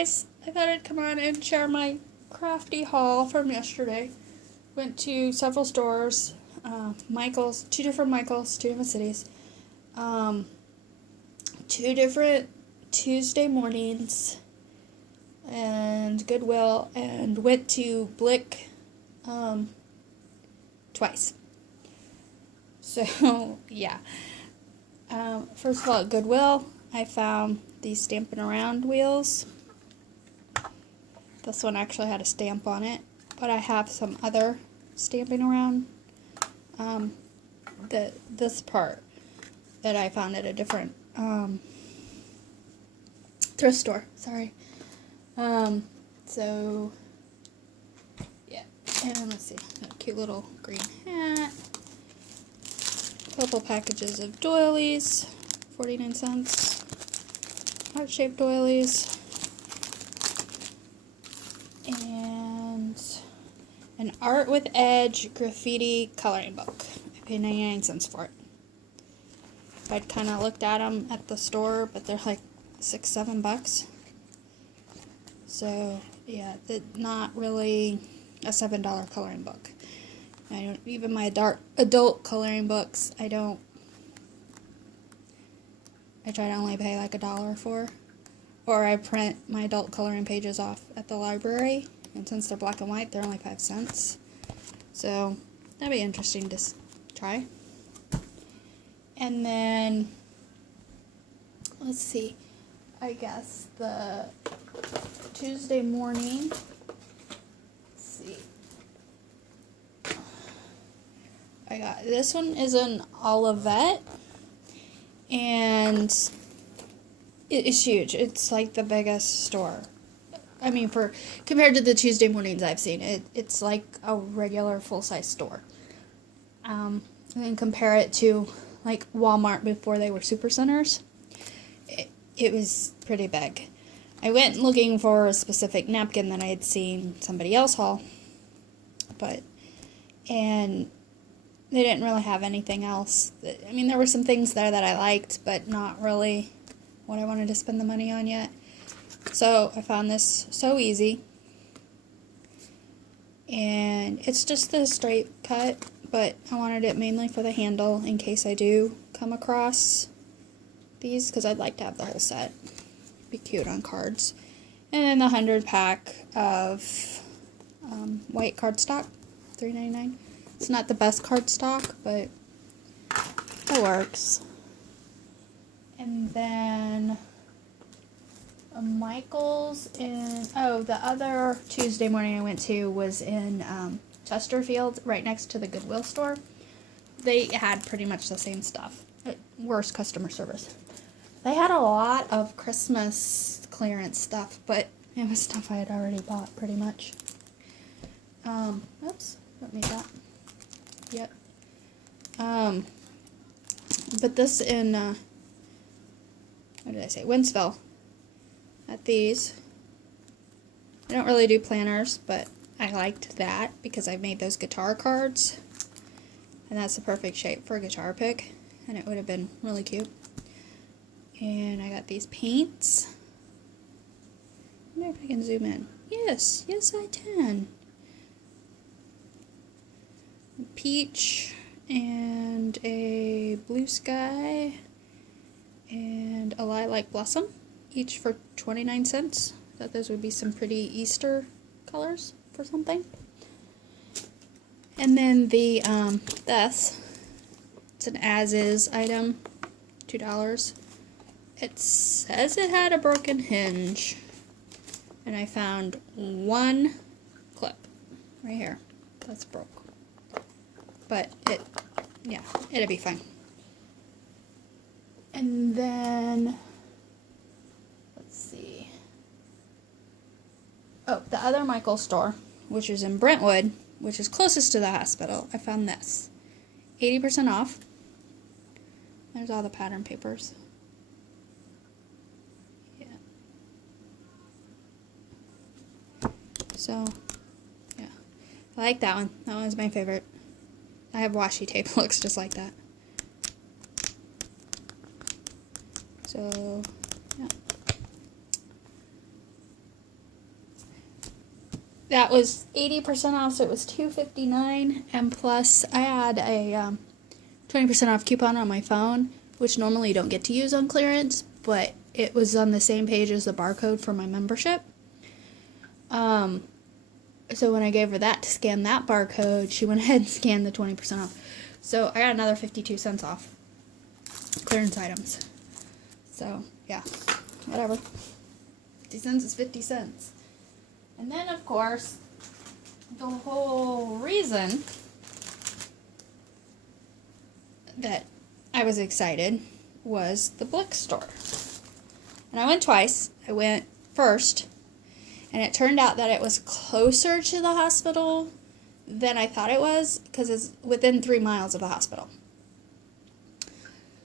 guys, I thought I'd come on and share my crafty haul from yesterday. Went to several stores, Michael's, two different cities, two different Tuesday mornings, and Goodwill, and went to Blick twice. So, yeah. First of all, at Goodwill, I found these Stampin' Around wheels. This one actually had a stamp on it, but I have some other Stampin' Around, this part that I found at a different, thrift store, sorry. So, yeah, and let's see, got a cute little green hat, a couple packages of doilies, 49 cents, heart-shaped doilies, and an Art with Edge graffiti coloring book. I paid 99 cents for it. I'd kind of looked at them at the store, but they're like $6-7. So, yeah, not really a $7 coloring book. I don't, even my adult coloring books, I try to only pay like $1 for. Or I print my adult coloring pages off at the library, and since they're black and white, they're only 5 cents. So, that'd be interesting to try. And then, let's see, I guess the Tuesday morning, let's see, I got, this one is an Olivet, and it's huge. It's like the biggest store. I mean, compared to the Tuesday mornings I've seen, it's like a regular full-size store. And then compare it to like Walmart before they were supercenters. It was pretty big. I went looking for a specific napkin that I had seen somebody else haul, and they didn't really have anything else. I mean, there were some things there that I liked, but not really what I wanted to spend the money on yet. So I found this so easy, and it's just the straight cut, but I wanted it mainly for the handle in case I do come across these, because I'd like to have the whole set. Be cute on cards. And then the 100 pack of white cardstock, $3.99. It's not the best cardstock, but it works. And then Michael's the other Tuesday morning I went to was in Chesterfield, right next to the Goodwill store. They had pretty much the same stuff. Worse customer service. They had a lot of Christmas clearance stuff, but it was stuff I had already bought pretty much. Oops, what made that? Yep. But this in, what did I say? Winsville. At these. I don't really do planners, but I liked that because I made those guitar cards. And that's the perfect shape for a guitar pick. And it would have been really cute. And I got these paints. I wonder if I can zoom in. Yes, I can. Peach and a blue sky and a lilac blossom, each for 29 cents. Thought those would be some pretty Easter colors for something. And then the this, it's an as-is item, $2. It says it had a broken hinge, and I found one clip right here that's broke. But it'll be fine. And then, let's see. Oh, the other Michael's store, which is in Brentwood, which is closest to the hospital, I found this. 80% off. There's all the pattern papers. Yeah. So, yeah. I like that one. That one's my favorite. I have washi tape that looks just like that. So, yeah. that was 80% off, so it was $2.59, and plus I had a 20% off coupon on my phone, which normally you don't get to use on clearance, but it was on the same page as the barcode for my membership. So when I gave her that to scan that barcode, she went ahead and scanned the 20% off. So I got another 52 cents off clearance items. So, yeah, whatever. 50 cents is 50 cents. And then, of course, the whole reason that I was excited was the Bookstore. And I went twice. I went first, and it turned out that it was closer to the hospital than I thought it was, because it's within 3 miles of the hospital.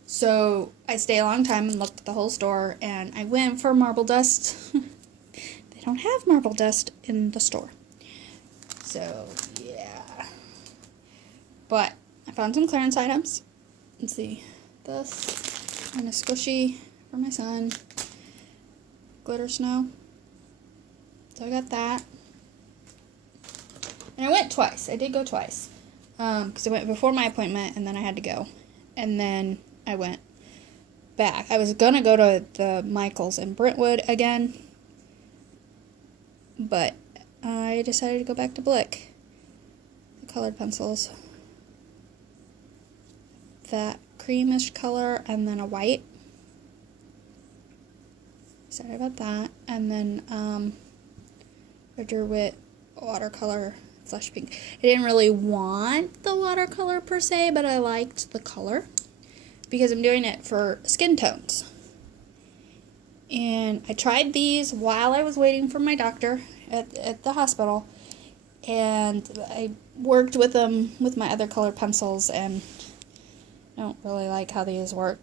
So I stayed a long time and looked at the whole store, and I went for marble dust. They don't have marble dust in the store. So, yeah. But I found some clearance items. Let's see. This, and a squishy for my son. Glitter snow. So I got that. And I went twice. I did go twice. Because I went before my appointment, and then I had to go. And then I went back. I was going to go to the Michaels in Brentwood again. But I decided to go back to Blick. The colored pencils. That creamish color, and then a white. Sorry about that. And then Roger Witt watercolor flesh pink. I didn't really want the watercolor per se, but I liked the color because I'm doing it for skin tones. And I tried these while I was waiting for my doctor at the hospital, and I worked with them with my other colored pencils, and I don't really like how these work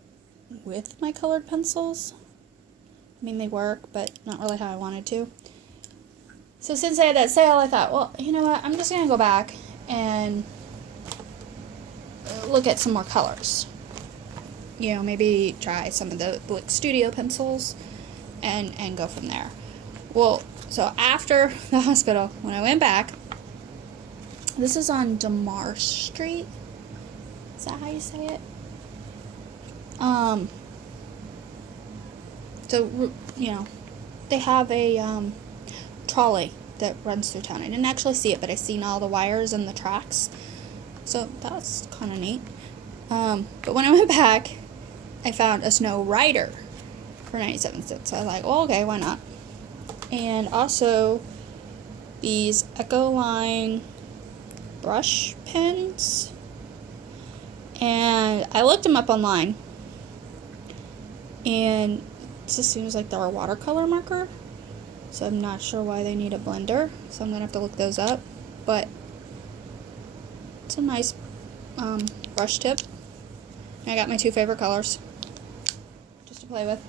with my colored pencils. I mean, they work, but not really how I wanted to. So since I had that sale, I thought, well, you know what, I'm just going to go back and look at some more colors. You know, maybe try some of the Blick Studio pencils and go from there. Well, so after the hospital, when I went back, this is on DeMar Street. Is that how you say it? So, you know, they have a trolley that runs through town. I didn't actually see it, but I seen all the wires and the tracks. So that's kind of neat. But when I went back, I found a Snow Rider for 97 cents. So I was like, well, okay, why not? And also these Ecoline brush pens. And I looked them up online. And it just seems like they're a watercolor marker. So I'm not sure why they need a blender. So I'm going to have to look those up. But it's a nice brush tip. And I got my 2 favorite colors just to play with.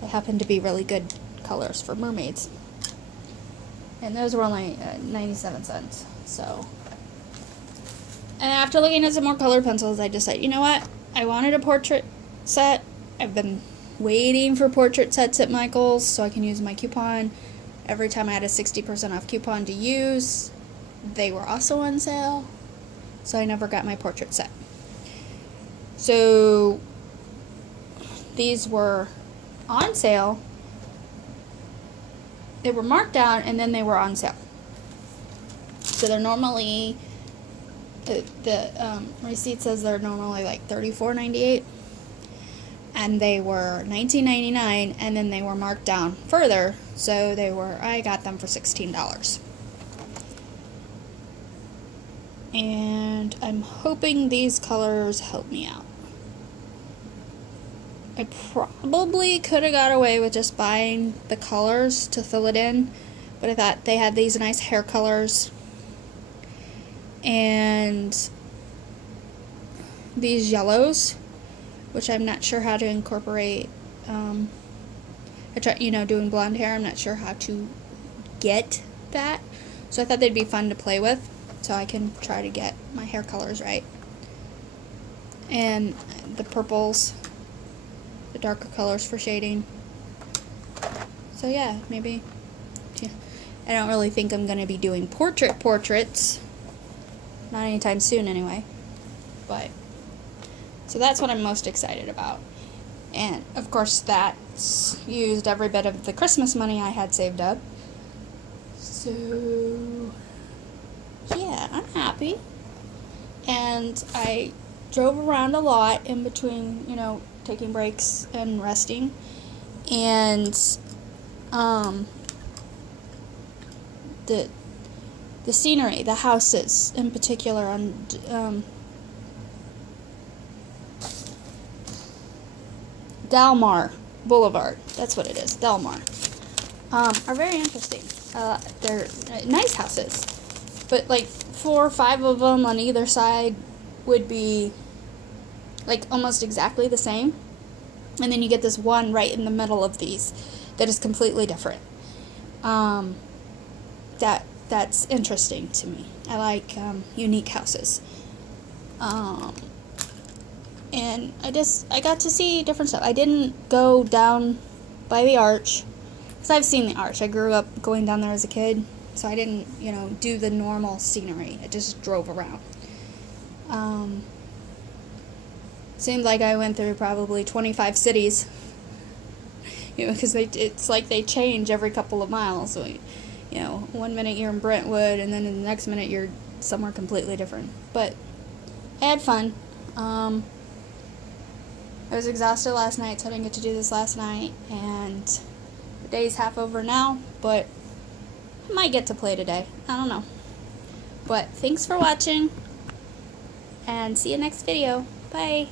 They happen to be really good colors for mermaids. And those were only 97 cents. So, and after looking at some more colored pencils, I decided, you know what? I wanted a portrait set. I've been waiting for portrait sets at Michael's so I can use my coupon. Every time I had a 60% off coupon to use, they were also on sale. So I never got my portrait set. So these were on sale. They were marked down, and then they were on sale. So they're normally, the receipt says they're normally like $34.98. And they were $19.99, and then they were marked down further, so I got them for $16. And I'm hoping these colors help me out. I probably could have got away with just buying the colors to fill it in, but I thought they had these nice hair colors, and these yellows, which I'm not sure how to incorporate. I try, doing blonde hair, I'm not sure how to get that. So I thought they'd be fun to play with, so I can try to get my hair colors right. And the purples, the darker colors for shading. So yeah, maybe. Yeah. I don't really think I'm going to be doing portraits. Not anytime soon, anyway. But, so that's what I'm most excited about. And, of course, that's used every bit of the Christmas money I had saved up. So, yeah, I'm happy. And I drove around a lot in between, you know, taking breaks and resting. And, the scenery, the houses in particular on, Delmar Boulevard, that's what it is, Delmar, are very interesting. They're nice houses, but like 4 or 5 of them on either side would be like almost exactly the same, and then you get this one right in the middle of these that is completely different. That's interesting to me. I like unique houses. And I got to see different stuff. I didn't go down by the arch, because I've seen the arch. I grew up going down there as a kid, so I didn't, you know, do the normal scenery. I just drove around. Seemed like I went through probably 25 cities, you know, because it's like they change every couple of miles. So, you know, one minute you're in Brentwood, and then in the next minute you're somewhere completely different. But I had fun. I was exhausted last night, so I didn't get to do this last night, and the day's half over now, but I might get to play today. I don't know. But thanks for watching, and see you next video. Bye.